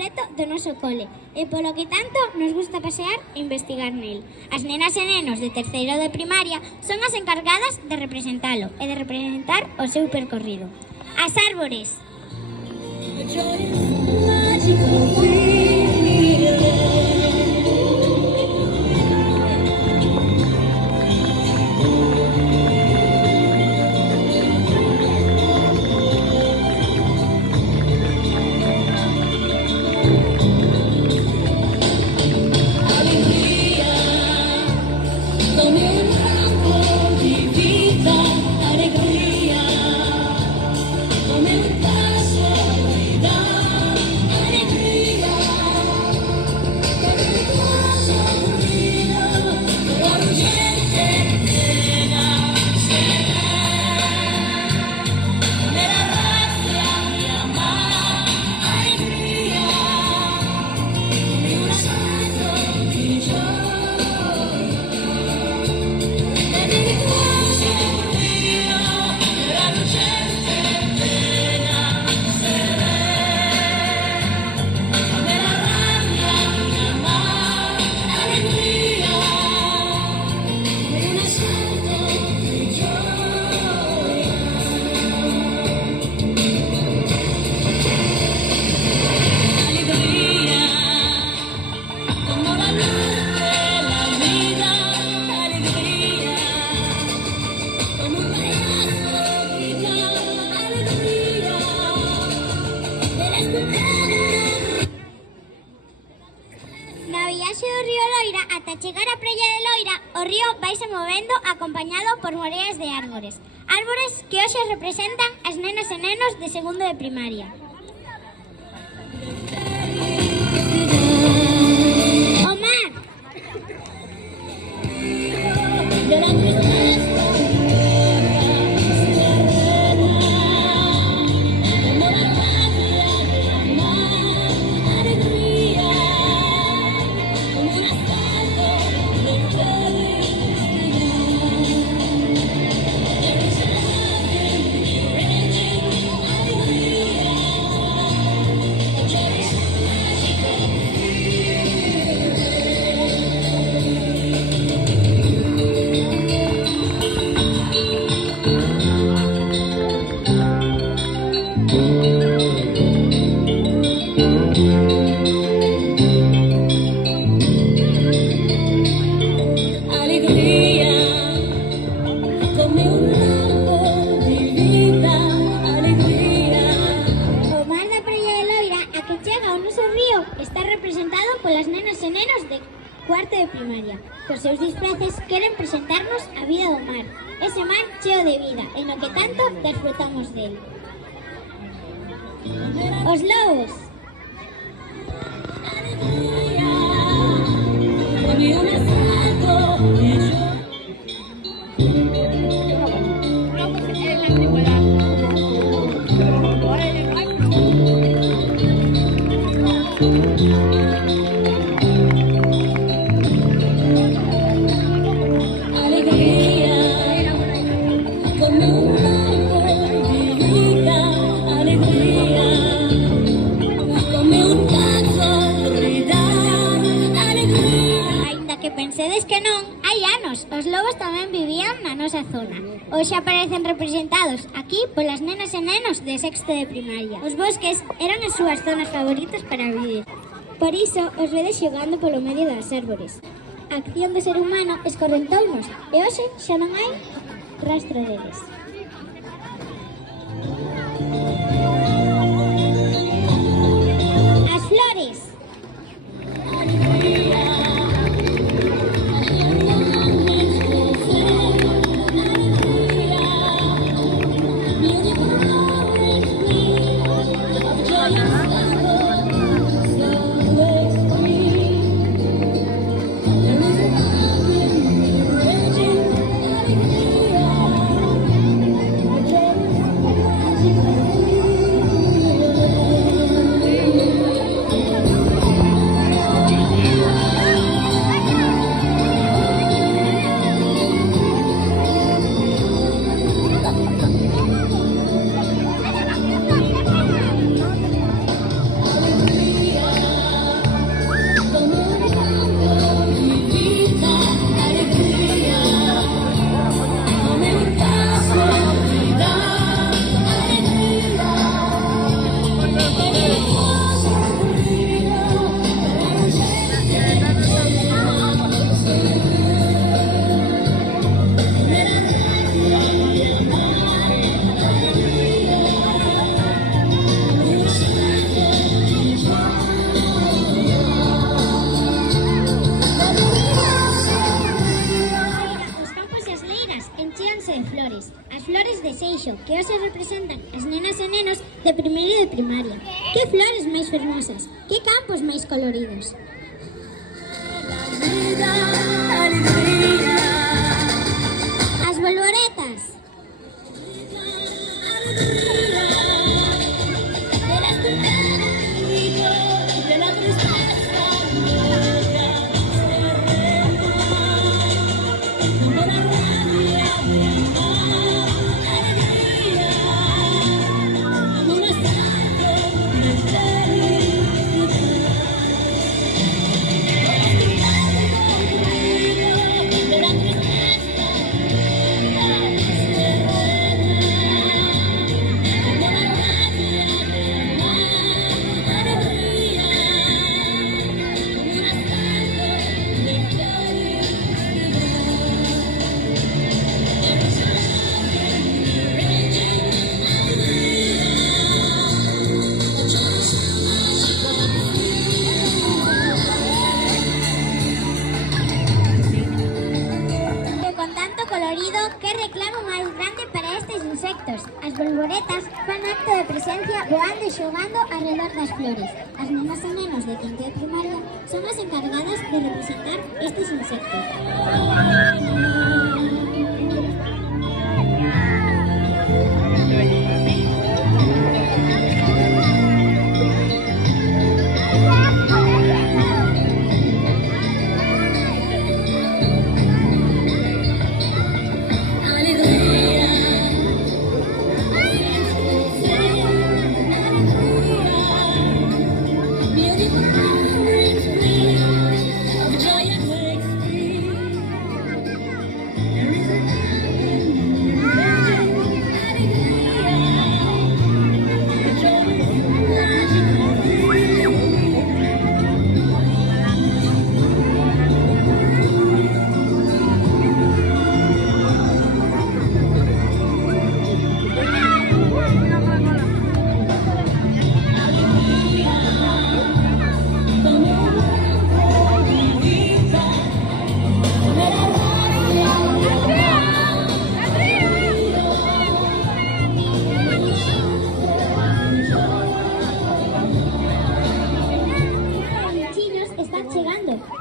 preto do noso cole e polo que tanto nos gusta pasear e investigar nel. As nenas e nenos de terceiro de primaria son as encargadas de representalo e de representar o seu percorrido. As árbores. Na viaxe do río Loira ata chegar á praia de Loira, o río vaise movendo acompañado por moreas de árbores. Árbores que hoxe representan as nenas e nenos de segundo de primaria. O mar. Está representado polas nenas e nenos de cuarto de primaria. Cos seus disfraces queren presentarnos a vida do mar, ese mar cheo de vida, en no que tanto disfrutamos del. Os lobos. Pensedes que non, hai anos, os lobos tamén vivían na nosa zona. Hoxe aparecen representados aquí polas nenas e nenos de sexto de primaria. Os bosques eran as súas zonas favoritas para vivir. Por iso, os vedes xogando polo medio das árbores. A acción do ser humano escorrentounos e hoxe xa non hai rastro deles. As flores. dixo que hoxe representan as nenas e nenos de primeiro e de primaria. Que flores máis fermosas, que campos máis coloridos. As bolboretas. Que reclamo máis grande para estes insectos. As bolboretas fan acto de presencia voando e xogando alrededor das flores. As nenas e nenos de quinto de primaria son as encargadas de representar estes insectos.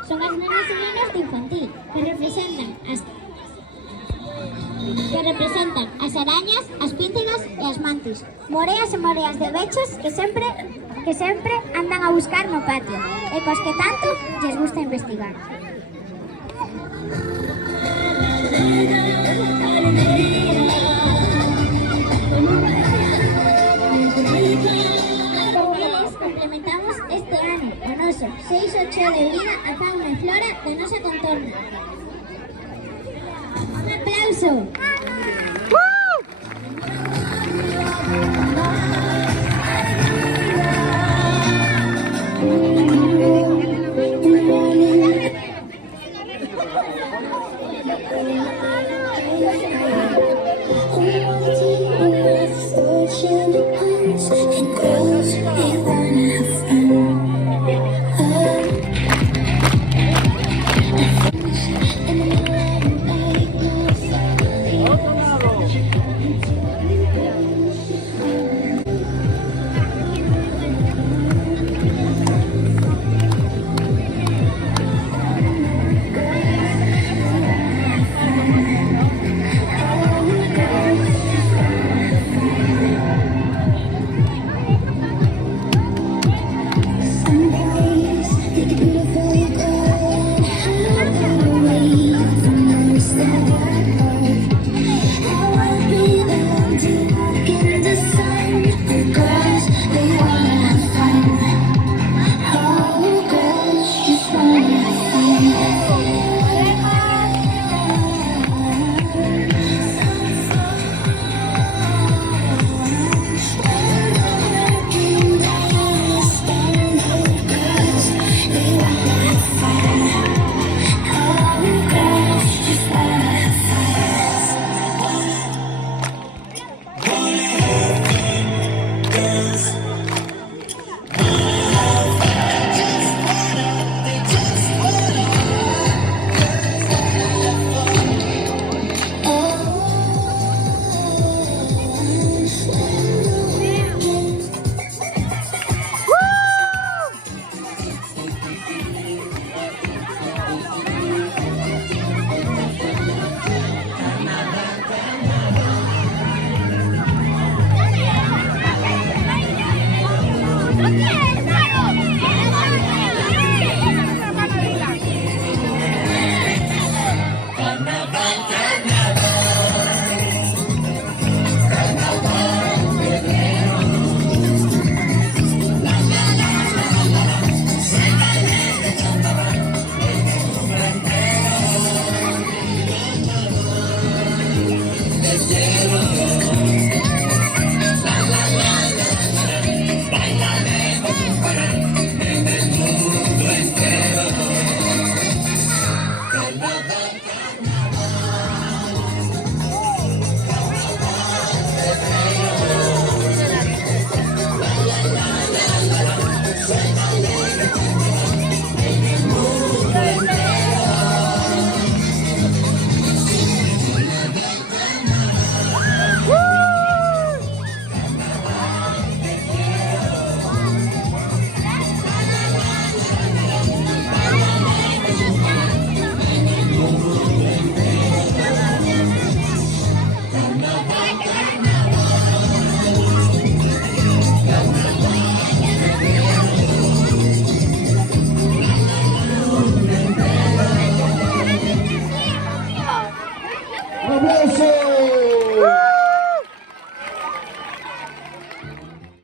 Son as nenas e nenos de infantil que representan as arañas, as píncegas e as mantis. Moreas e moreas de bechos que sempre andan a buscar no patio e cos que tanto lles gusta investigar. Con eles complementamos este ano o noso 6-8 de vida a fauna e flora da nosa contorna. Un aplauso. aplauso.